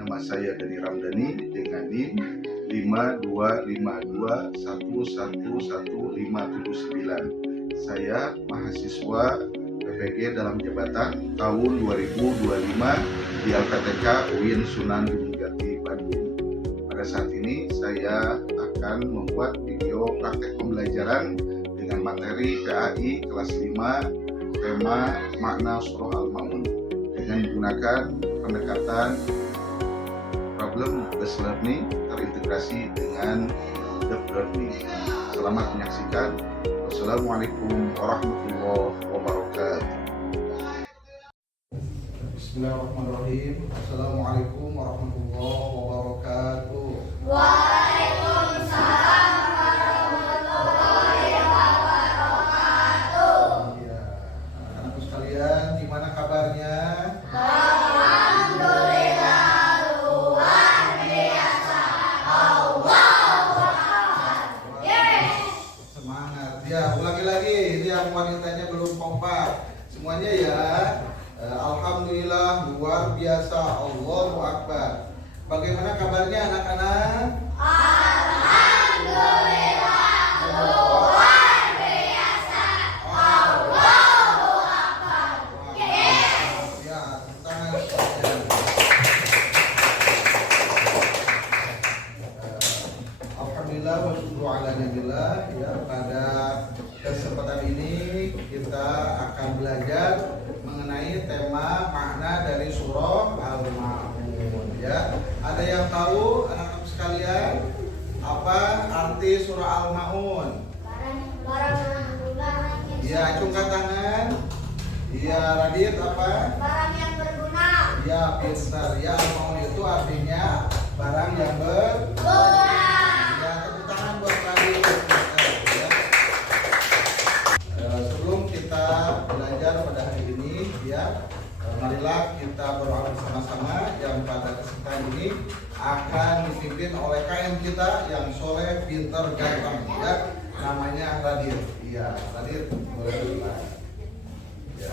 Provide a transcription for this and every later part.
Nama saya Dani Ramdhani dengan NIM 5252111579. Saya mahasiswa PPG dalam jabatan tahun 2025 di LPTK UIN Sunan Gunung Jati, Bandung. Pada saat ini saya akan membuat video praktek pembelajaran dengan materi PAI kelas 5 tema makna surah Al-Ma'un dengan menggunakan pendekatan problem based learning terintegrasi dengan deep learning. Selamat menyaksikan. Wassalamualaikum warahmatullahi wabarakatuh. Bismillahirrahmanirrahim. Assalamualaikum warahmatullahi wabarakatuh. Waalaikumsalam warahmatullahi wabarakatuh. Iya, anak-anakku sekalian, gimana kabarnya? Alhamdulillah luar biasa. Allahu Akbar. Yes. Semangat. Ya, ulangi lagi. Ini yang wanitanya belum kompak. Semuanya ya. Alhamdulillah luar biasa. Allahu Akbar. Bagaimana kabarnya anak-anak? Alhamdulillah luar biasa. Allahu Akbar. Yes. Ya, tangan sekalian. Alhamdulillah wa syukru ala nabilah. Ya, pada kesempatan ini kita akan belajar mengenai tema makna dari surah Al-Ma'un. Ya, ada yang tahu anak-anak sekalian apa arti surah Al-Ma'un? Barang Ya, acungkan tangan. Ya, Radit apa? yang berguna. Ya, pintar. Ya, Al-Ma'un itu artinya barang yang Guna. Ya, tepuk tangan buat Radit. Ya. Sebelum kita belajar pada hari ini, ya, marilah kita berdoa bersama-sama yang pada kesempatan ini akan dipimpin oleh KM kita yang soleh, pintar, ganteng, ya, namanya Radit. Iya, Radit boleh mulai. Ya.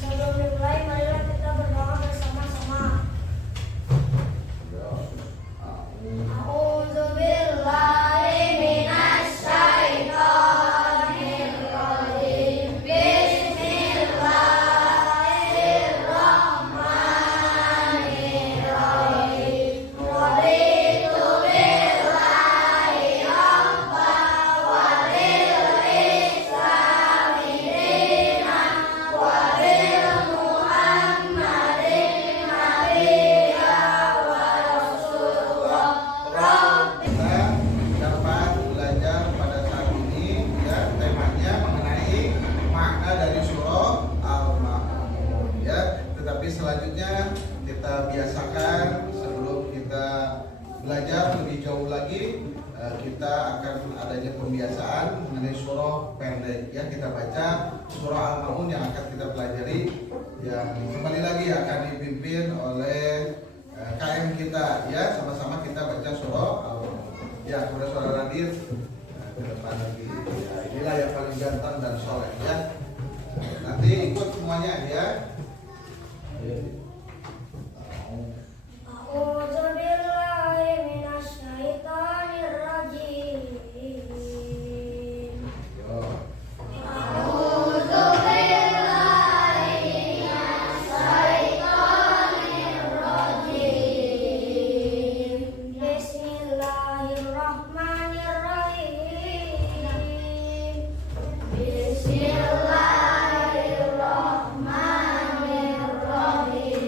Sebelum dimulai, marilah kita berdoa bersama-sama. A'udzubillahi minasyaitonir rajim. Bismillahirrahmanirrahim. Raditu billahi rabban wa bil islami dinan wa bil Muhammadin nabiyyan wa rasulullah. Kita dapat belajar pada saat ini, ya, temanya mengenai makna dari surah Al-Ma'un, ya. Tetapi selanjutnya kita biasakan sebelum kita belajar lebih jauh lagi, kita akan adanya pembiasaan mengenai surah pendek, ya. Kita baca surah Al-Ma'un yang akan kita pelajari, yang kembali lagi akan dipimpin oleh KM kita, ya. Sama-sama kita baca surah Al-Ma'un. Ya, kepada suara Radit ke depan lagi. Ya, inilah yang paling ganteng dan soleh, ya. Nanti ikut semuanya, ya. A'udzubillahi minasyaitonir rajim. Yo. A'udzubillahi minasyaitonir rajim. Bismillahirrahmanirrahim. Bismillahirrahmanirrahim.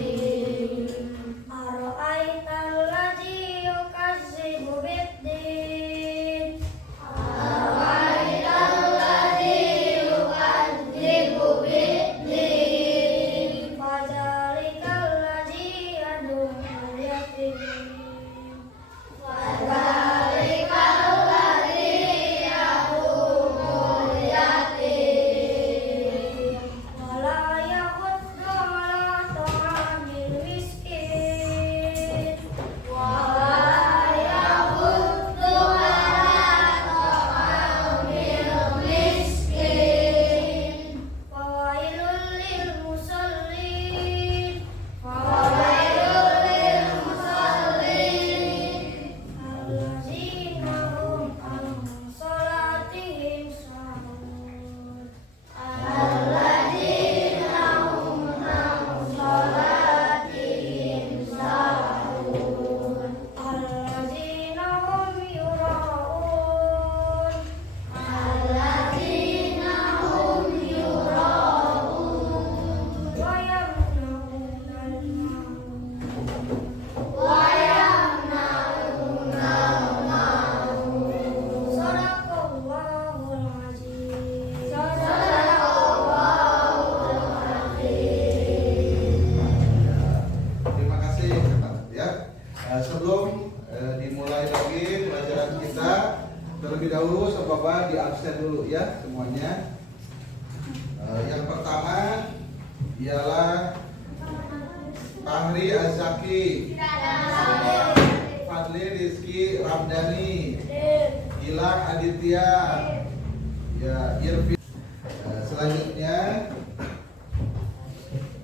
namanya. Yang pertama ialah Fahri Azaki, Fadli Rizky Ramdhani, Gilang Aditya, ya Irfan. Selanjutnya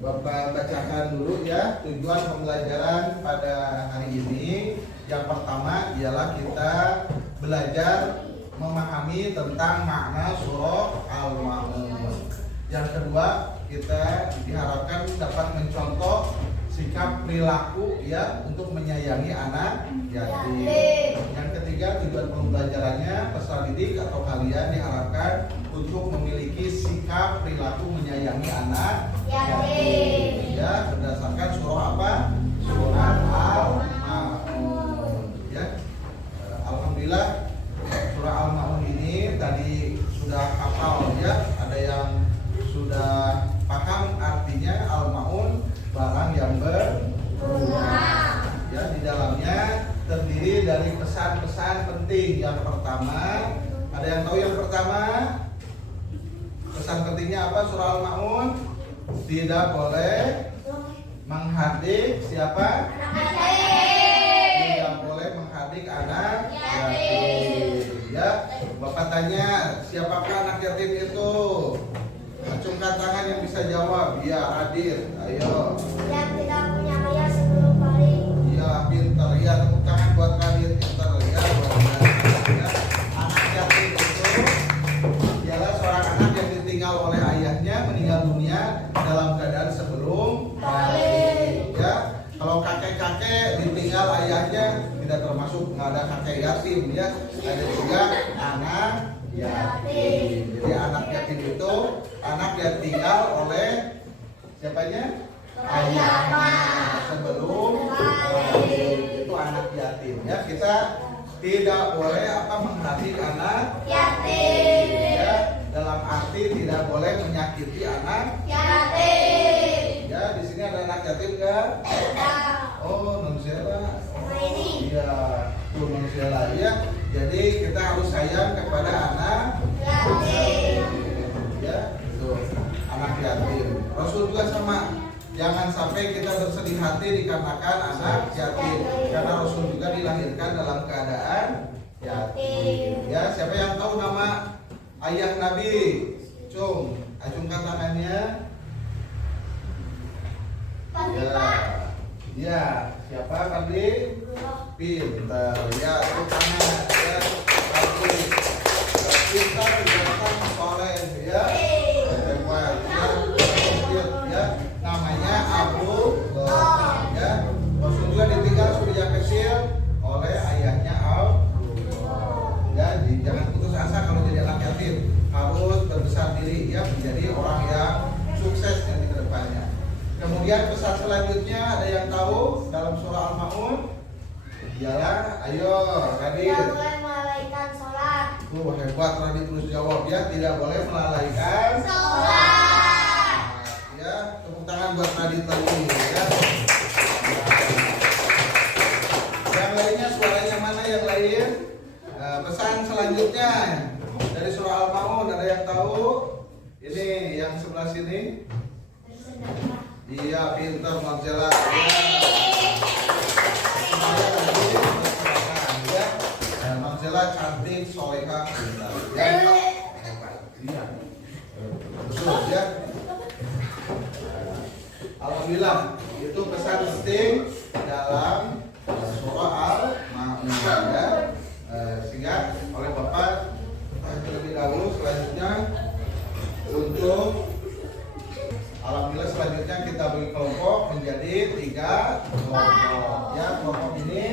Bapak bacakan dulu ya tujuan pembelajaran pada hari ini. Yang pertama ialah kita belajar memahami tentang makna surah Al-Ma'un. Yang kedua, kita diharapkan dapat mencontoh sikap perilaku ya untuk menyayangi anak yatim. Yang ketiga, tujuan pembelajarannya peserta didik atau kalian diharapkan untuk memiliki sikap perilaku menyayangi anak yatim. Ya, berdasarkan surah apa? Surah Al-Ma'un. Ya, alhamdulillah surah Al-Ma'un ini tadi sudah hafal ya. Ada yang sudah paham artinya Al-Ma'un, barang yang berguna. Ya, di dalamnya terdiri dari pesan-pesan penting. Yang pertama, ada yang tahu yang pertama? Pesan pentingnya apa surah Al-Ma'un? Tidak boleh menghardik siapa? Tidak boleh menghardik anak yatim. Ya, Bapak tanya, siapakah anak yatim itu? Acungkan tangan yang bisa jawab. Ya, hadir. Ayo. Yang tidak punya ayah sebelum balik. Ya, pintar. Ya, tepuk tangan buat kalian pintar ya. Ya. Anak yatim itu ialah seorang anak yang ditinggal oleh ayahnya meninggal dunia dalam keadaan sebelum balik. Ya, kalau kakek-kakek ditinggal ayahnya tidak termasuk, nggak ada kakek yatim ya. Ada juga anak yatim. Jadi anak yatim itu anak yang tinggal oleh siapanya? Ayahnya sebelum balik. Itu anak yatim ya. Kita tidak boleh menghardik anak Yatim. ya, dalam arti tidak boleh menyakiti anak Yatim. ya. Di sini ada anak yatim enggak? Oh, Nonsela. Iya, tuh Nonsela ya. Jadi kita harus sayang kepada anak Yatim. ya, itu anak yatim. Rasul juga sama. Jangan sampai kita bersedih hati dikarenakan anak yatim, karena Rasul juga dilahirkan dalam keadaan yatim. Ya, siapa yang tahu nama ayah Nabi? Cung, acungkan tangannya. Ya, ya, siapa tadi? Pintar. Ya, tepuk tangan. Ya, bagus. Pintar, ganteng, soleh. Ya, hebat. Ya, namanya Abu Bakar. Ya, Rasul juga ditinggal sudah kecil oleh ayahnya Abdullah. Ya, jangan putus asa kalau jadi anak yatim. Harus berbesar diri ya menjadi orang yang sukses nanti ke depannya. Kemudian pesan selanjutnya ada yang tahu dalam surah Al-Ma'un? Ialah, ayo Radit. Tidak boleh melalaikan sholat. Tuh hebat Radit terus jawab ya, tidak boleh melalaikan Sholat. ya, tepuk tangan buat Radit tadi ya. Yang lainnya suaranya mana yang lain? Pesan selanjutnya dari surah Al-Ma'un ada yang tahu? Ini yang sebelah sini. Iya, pintar Marcella. Ya. Marcella cantik, soleha, pintar. Ya. Hebat. Iya. Betul ya. Alhamdulillah, itu pesan penting dalam surah Al-Ma'un ya. Sehingga oleh Bapak terlebih dahulu selanjutnya untuk alhamdulillah selanjutnya kita bagi kelompok menjadi 3 kelompok ya. Kelompok ini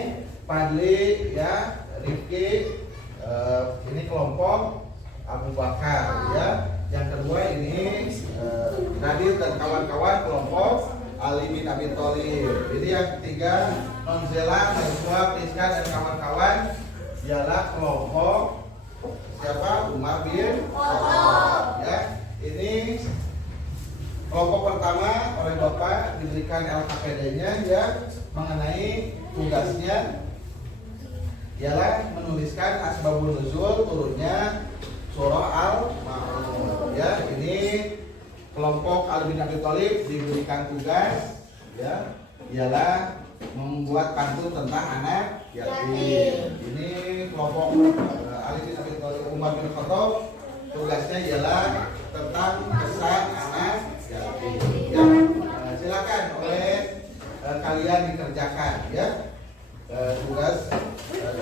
Fadli ya, Rifki, ini kelompok Abu Bakar ya. Yang kedua ini Nadir dan kawan-kawan kelompok Ali bin Abi Thalib. Ini yang ketiga Nonzela, Najwa, Priska dan kawan-kawan ialah kelompok siapa? Umar bin Khattab ya. Ini kelompok pertama oleh Bapak diberikan LKPD-nya ya, mengenai tugasnya ialah menuliskan asbabun nuzul turunnya surah Al-Ma'un. Ya, ini kelompok Ali bin Abi Thalib diberikan tugas ya, ialah membuat pantun tentang anak yatim. Ini kelompok Ali bin Abi Thalib Umar bin Khattab tugasnya ialah tentang pesan anak yatim. Ya. Silakan oleh kalian dikerjakan ya tugas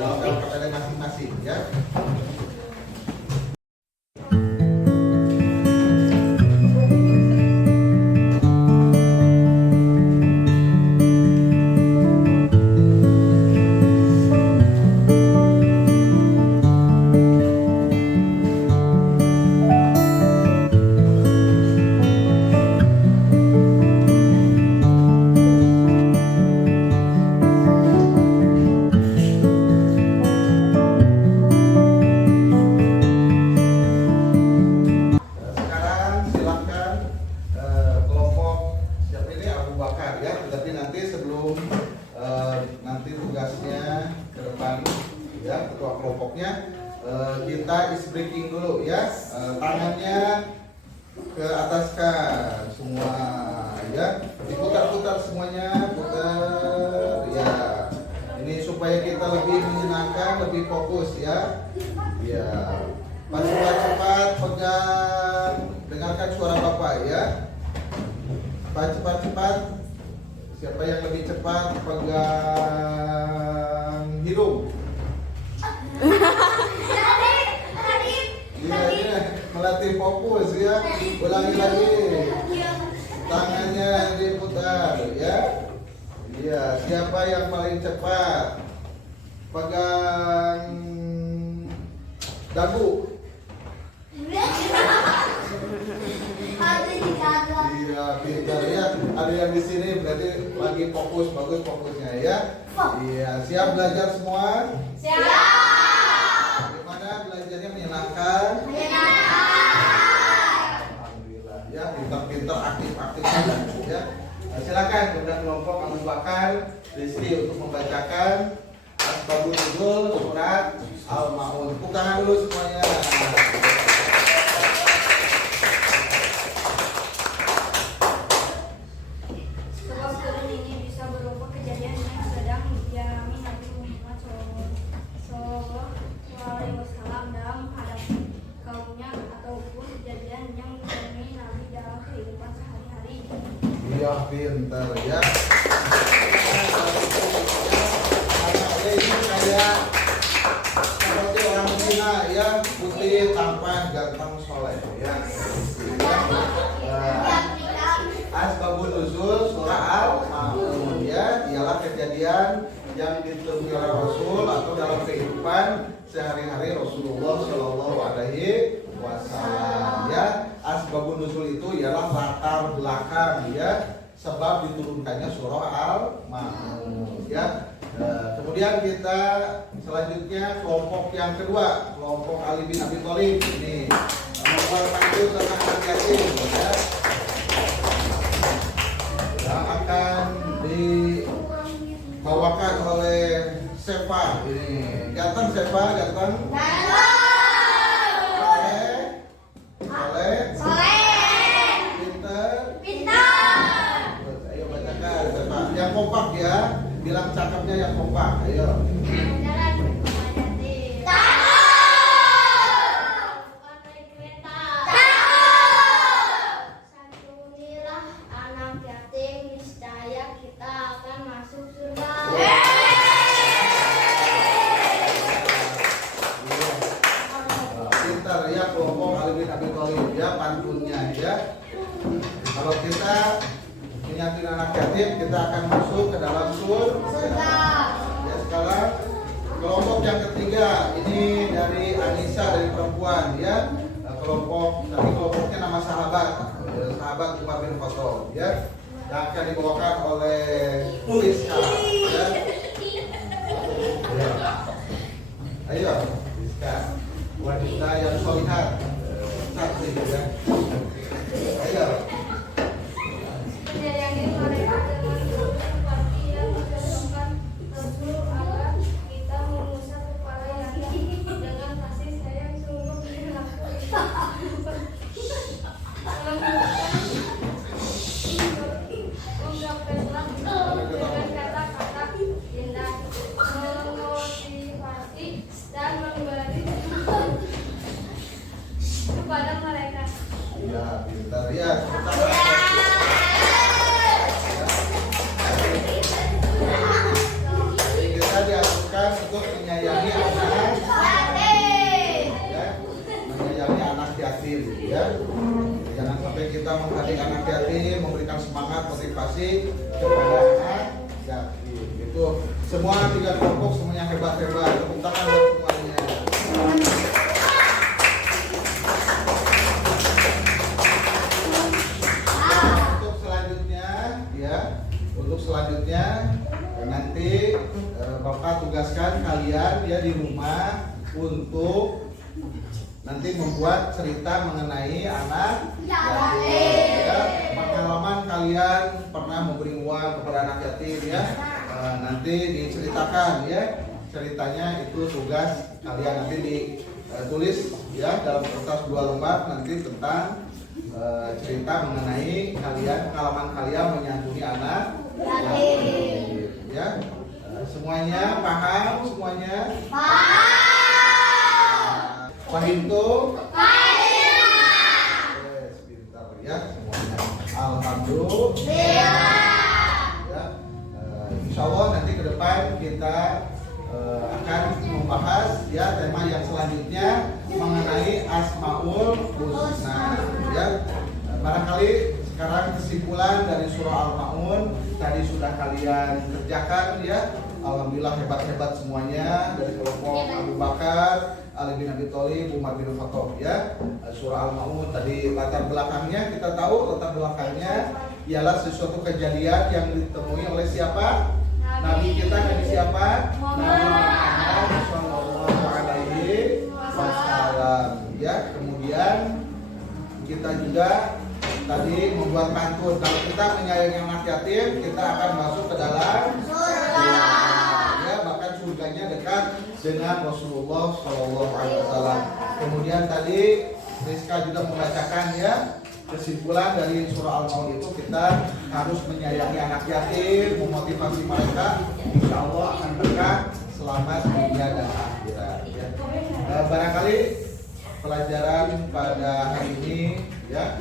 dalam KPD masing-masing ya. Nanti tugasnya ke depan ya ketua kelompoknya kita is breaking dulu ya, tangannya ke ataskan semua ya, diputar-putar semuanya, putar ya, ini supaya kita lebih menyenangkan, lebih fokus ya. Ya, cepat-cepat pegang, dengarkan suara bapak ya, cepat-cepat. Siapa yang lebih cepat pegang hidung? Iya, melatih fokus ya. Ulangi lagi. Tangannya diputar ya. Iya, siapa yang paling cepat pegang dagu? Iya, pintar ya. Ada yang di sini berarti lagi fokus, bagus fokusnya ya. Iya, siap belajar semua? Siap. Gimana belajarnya, menyenangkan? Alhamdulillah ya, pintar-pintar, aktif-aktif ya. Nah, silakan kemudian kelompok Abu Bakar Rizky untuk membacakan Asbabun Nuzul surat Al-Ma'un. Tepuk tangan dulu semuanya. Iya, pintar ya. Ini kayak seperti orang Cina ya, putih, tampan, ganteng, soleh ya. Asbabun Nuzul surah Al-Ma'un ya, ialah kejadian yang ditemui oleh Rasul atau dalam kehidupan sehari-hari Rasulullah Shallallahu Alaihi Wasallam ya. Asbabun Nuzul itu ialah latar belakang ya, sebab diturunkannya surah Al-Ma'un ya. Kemudian kita selanjutnya kelompok yang kedua, kelompok Ali bin Abi Thalib ini membuat pantun tentang anak yatim ya. Yang akan dibawakan oleh Sefa ini. Ganteng Sefa, ganteng. Yang kompak ya, bilang cakepnya yang kompak. Ayo. Santunilah anak yatim, niscaya kita akan masuk surga. Pintar ya kelompok Ali bin Abi Thalib ya pantunnya ya. Kalau kita menyatin anak yatim, kita akan masuk ke dalam surga. Ya, sekarang kelompok yang ketiga ini dari Anissa, dari perempuan ya. Kelompok tadi kelompoknya nama sahabat Umar bin Khattab ya, yang akan dibawakan oleh Rizka ya. Ayo Rizka, wanita yang solihat cantik ya. Ayo. tepuk tangan. Jadi kita dianjurkan untuk menyayangi anak, ya, menyayangi anak yatim, ya. Jangan sampai kita menghargai anak yatim, memberikan semangat, motivasi kepada anak yatim. Itu semua 3 kelompok semuanya hebat-hebat. Tepuk tangan buat semuanya. Untuk selanjutnya nanti Bapak tugaskan kalian ya di rumah untuk nanti membuat cerita mengenai anak yatim. Ya, pengalaman kalian pernah memberi uang kepada anak yatim ya. Nanti diceritakan ya, ceritanya itu tugas kalian nanti ditulis ya dalam kertas 2 lembar nanti tentang cerita mengenai pengalaman kalian menyantuni anak yatim. Ya, semuanya paham semuanya? Paham tuh? Yes, pintar ya semuanya. Alhamdulillah. Ya, insya Allah nanti ke depan kita akan membahas ya tema yang selanjutnya mengenai Asmaul Husna. Ya, barangkali sekarang kesimpulan dari surah Al-Ma'un tadi sudah kalian kerjakan ya. Alhamdulillah hebat-hebat semuanya dari kelompok Abu Bakar, Ali bin Abi Thalib, Umar bin Khattab ya. Surah Al-Ma'un tadi latar belakangnya kita tahu, latar belakangnya ialah sesuatu kejadian yang ditemui oleh siapa? Nabi kita, Nabi siapa? Nabi Muhammad sallallahu alaihi wasallam ya. Kemudian kita juga tadi membuat pantun. Kalau kita menyayangi anak yatim, kita akan masuk ke dalam surga. Ya, bahkan surganya dekat dengan Rasulullah Shallallahu Alaihi Wasallam. Kemudian tadi Rizka juga membacakan ya kesimpulan dari surah Al-Maun itu kita harus menyayangi anak yatim, memotivasi mereka. Insya Allah akan berkah selamat dunia dan akhirat. Ya. Barangkali pelajaran pada hari ini ya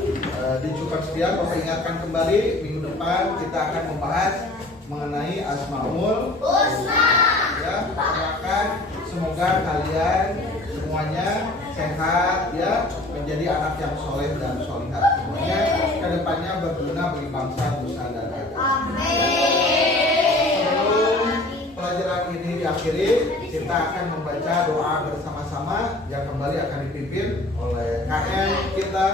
dicukup sekian. Bapak ingatkan kembali minggu depan kita akan membahas mengenai Asmaul Husna. Ya, doakan semoga kalian semuanya sehat ya, menjadi anak yang soleh dan solihat semuanya, kedepannya berguna bagi bangsa, nusa dan agama. Sebelum pelajaran ini diakhiri, kita akan membaca doa bersama-sama yang kembali akan dipimpin oleh KM kita